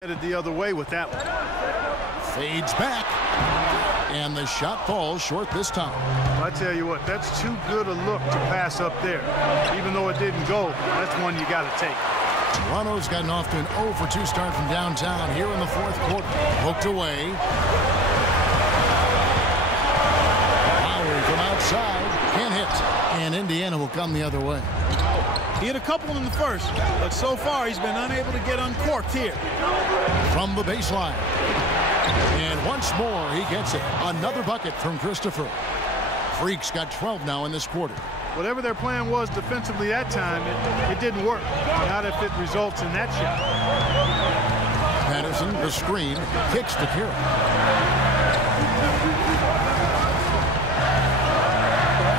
Headed the other way with that one. Fades back. And the shot falls short this time. I tell you what, that's too good a look to pass up there. Even though it didn't go, that's one you got to take. Toronto's gotten off to an 0 for 2 start from downtown here in the fourth quarter. Hooked away. Lowry from outside. Can't hit. And Indiana will come the other way. He hit a couple in the first, but so far he's been unable to get uncorked here. From the baseline. And once more, he gets it. Another bucket from Christopher. Freak's got 12 now in this quarter. Whatever their plan was defensively that time, it didn't work. Not if it results in that shot. Patterson, the screen, kicks to Carroll.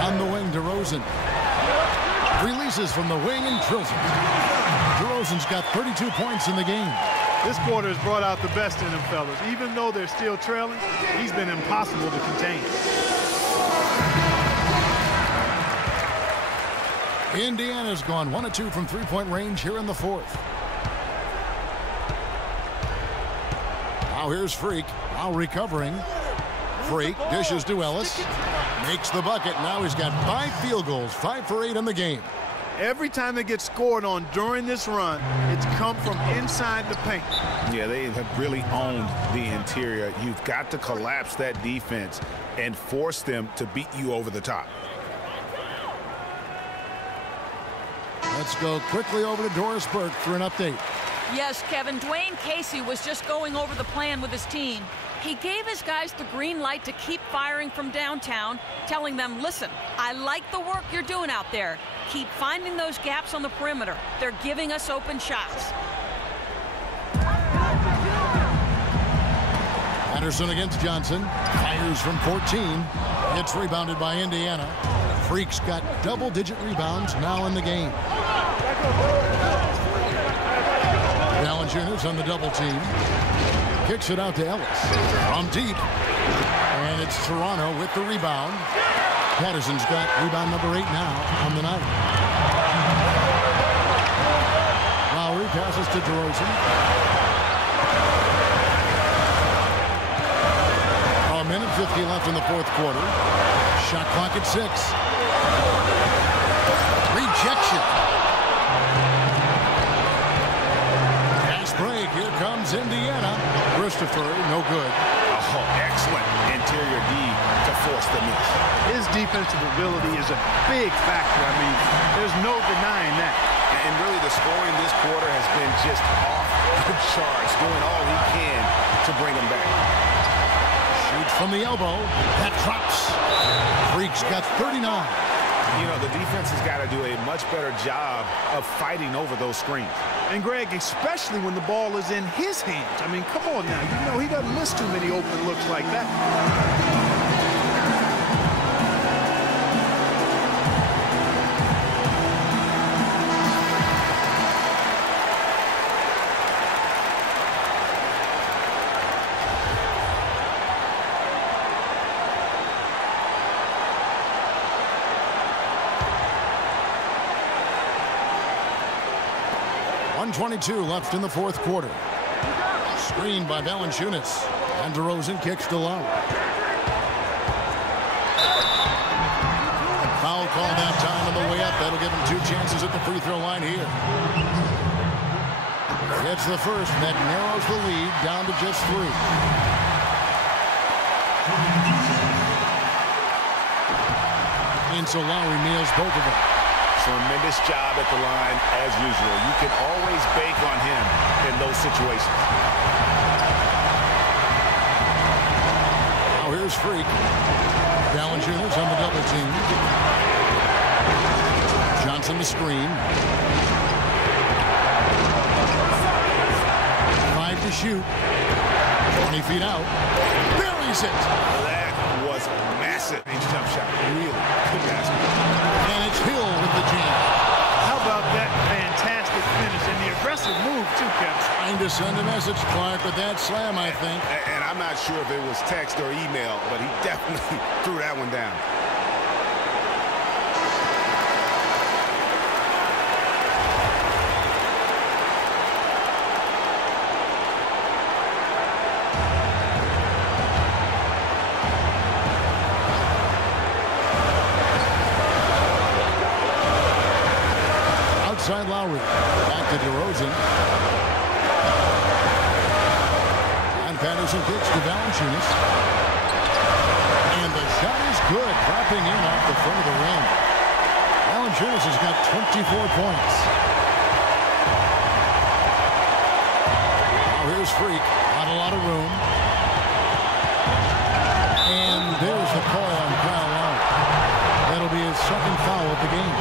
On the wing, DeRozan. Releases from the wing and drills it. DeRozan's got 32 points in the game. This quarter has brought out the best in them fellas. Even though they're still trailing, he's been impossible to contain. Indiana's gone 1 of 2 from three-point range here in the fourth. Now here's Freak. Now recovering. Freak dishes to Ellis. Makes the bucket. Now he's got 5 field goals. 5 for 8 in the game. Every time they get scored on during this run, it's come from inside the paint. Yeah, they have really owned the interior. You've got to collapse that defense and force them to beat you over the top. Let's go quickly over to Doris Burke for an update. Yes, Kevin, Dwayne Casey was just going over the plan with his team. He gave his guys the green light to keep firing from downtown, telling them, listen, I like the work you're doing out there. Keep finding those gaps on the perimeter. They're giving us open shots. Patterson against Johnson. Fires from 14. It's rebounded by Indiana. Freak's got double-digit rebounds now in the game. Valanciunas on the double team. Kicks it out to Ellis. From deep. And it's Toronto with the rebound. Patterson's got rebound number 8 now on the night. Lowry passes to DeRozan. A minute 50 left in the fourth quarter. Shot clock at 6. Rejection. Fast break. Here comes Indiana. Christopher, no good. Oh, excellent interior D to force the miss. His defensive ability is a big factor. I mean, there's no denying that. And really, the scoring this quarter has been just off the charts, doing all he can to bring them back. Shoots from the elbow. That drops. Freak's got 39. You know, the defense has got to do a much better job of fighting over those screens. And Greg, especially when the ball is in his hands. I mean, come on now. You know he doesn't miss too many open looks like that. 1:22 left in the fourth quarter. Screened by Valanciunas. And DeRozan kicks to Lowe. Foul call that time on the way up. That'll give him 2 chances at the free throw line here. Gets the first. That narrows the lead down to just 3. And so Lowry nails both of them. Tremendous job at the line, as usual. You can always bank on him in those situations. Now here's Freak. Valanciunas on the double team. Johnson the screen. 5 to shoot. 20 feet out. Buries it. That was massive. Jump shot. Really good basket. And it's Hill with the jam. How about that fantastic finish and the aggressive move, too, Kevin? Trying to send a message, Clark, with that slam, I think. And I'm not sure if it was text or email, but he definitely threw that one down. DeRozan kicks to Valanciunas. And the shot is good, dropping in off the front of the rim. Valanciunas has got 24 points. Now here's Freak. Not a lot of room. And there's the call on Kyle Lowry. That'll be his second foul of the game.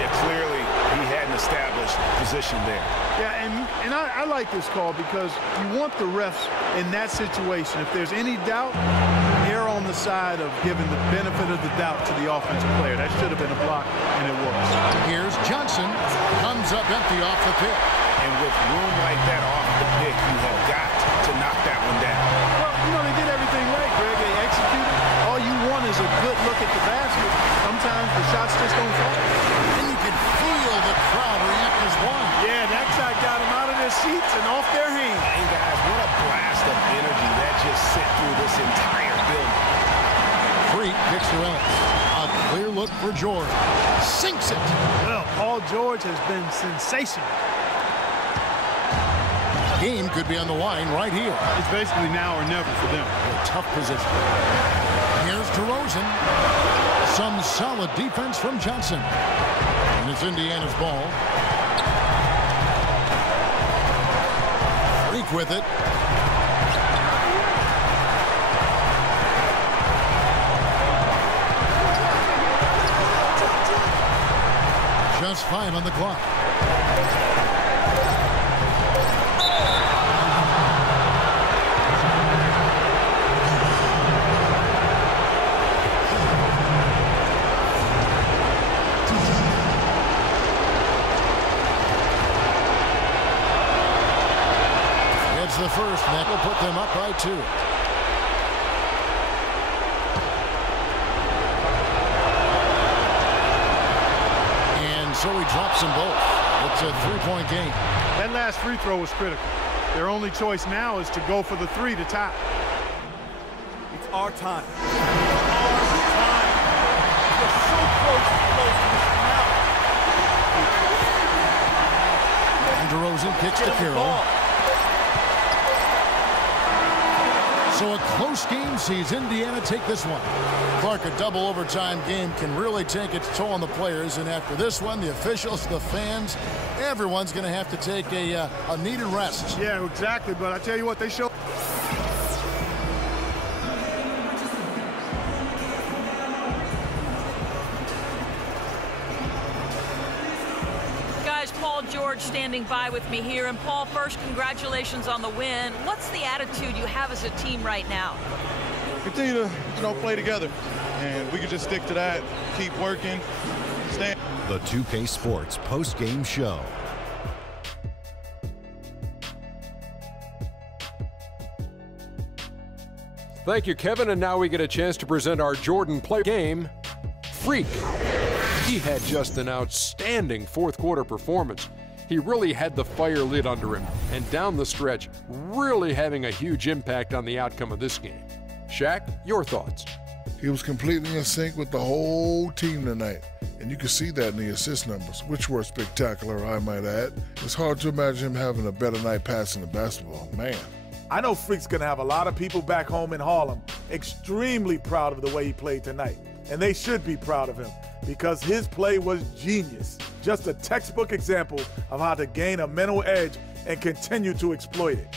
Yeah, clearly he had an established position there. Yeah, and I like this call because you want the refs in that situation. If there's any doubt, err on the side of giving the benefit of the doubt to the offensive player. That should have been a block, and it was. Here's Johnson. Comes up empty off the pick. And with room like that off the pick, you have got to knock that one down. Well, you know, they did everything right, Greg. They executed. All you want is a good look at the basket. Sometimes the shots just don't fall. And you can feel the crowd react as one. Yeah, that shot got them out of their seats and off their hands. And guys, what a blast of energy that just sent through this entire building. Freak kicks to Ellis. A clear look for George. Sinks it. Well, Paul George has been sensational. Game could be on the line right here. It's basically now or never for them. A tough position. Here's DeRozan. Some solid defense from Johnson. And it's Indiana's ball. Freak with it. Just 5 on the clock. It's the first, and that will put them up by 2. So he drops them both. It's a 3-point game. That last free throw was critical. Their only choice now is to go for the 3 to tie. It's our time. It's our time. We're so close to this now. And DeRozan kicks to Carroll. So a close game sees Indiana take this one. Clark, a double overtime game can really take its toll on the players. And after this one, the officials, the fans, everyone's going to have to take a needed rest. Yeah, exactly. But I tell you what, they show. Paul George standing by with me here. And Paul, first, congratulations on the win. What's the attitude you have as a team right now? Continue to, play together. And we can just stick to that, keep working, stand. The 2K Sports post-game show. Thank you, Kevin. And now we get a chance to present our Jordan play game, Freak. He had just an outstanding fourth quarter performance. He really had the fire lit under him, and down the stretch, really having a huge impact on the outcome of this game. Shaq, your thoughts? He was completely in sync with the whole team tonight, and you can see that in the assist numbers, which were spectacular, I might add. It's hard to imagine him having a better night passing the basketball. Man. I know Freak's going to have a lot of people back home in Harlem extremely proud of the way he played tonight, and they should be proud of him, because his play was genius. Just a textbook example of how to gain a mental edge and continue to exploit it.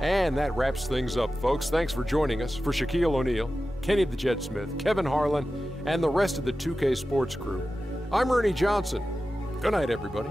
And that wraps things up, folks. Thanks for joining us. For Shaquille O'Neal, Kenny the Jet Smith, Kevin Harlan, and the rest of the 2K Sports crew, I'm Ernie Johnson. Good night, everybody.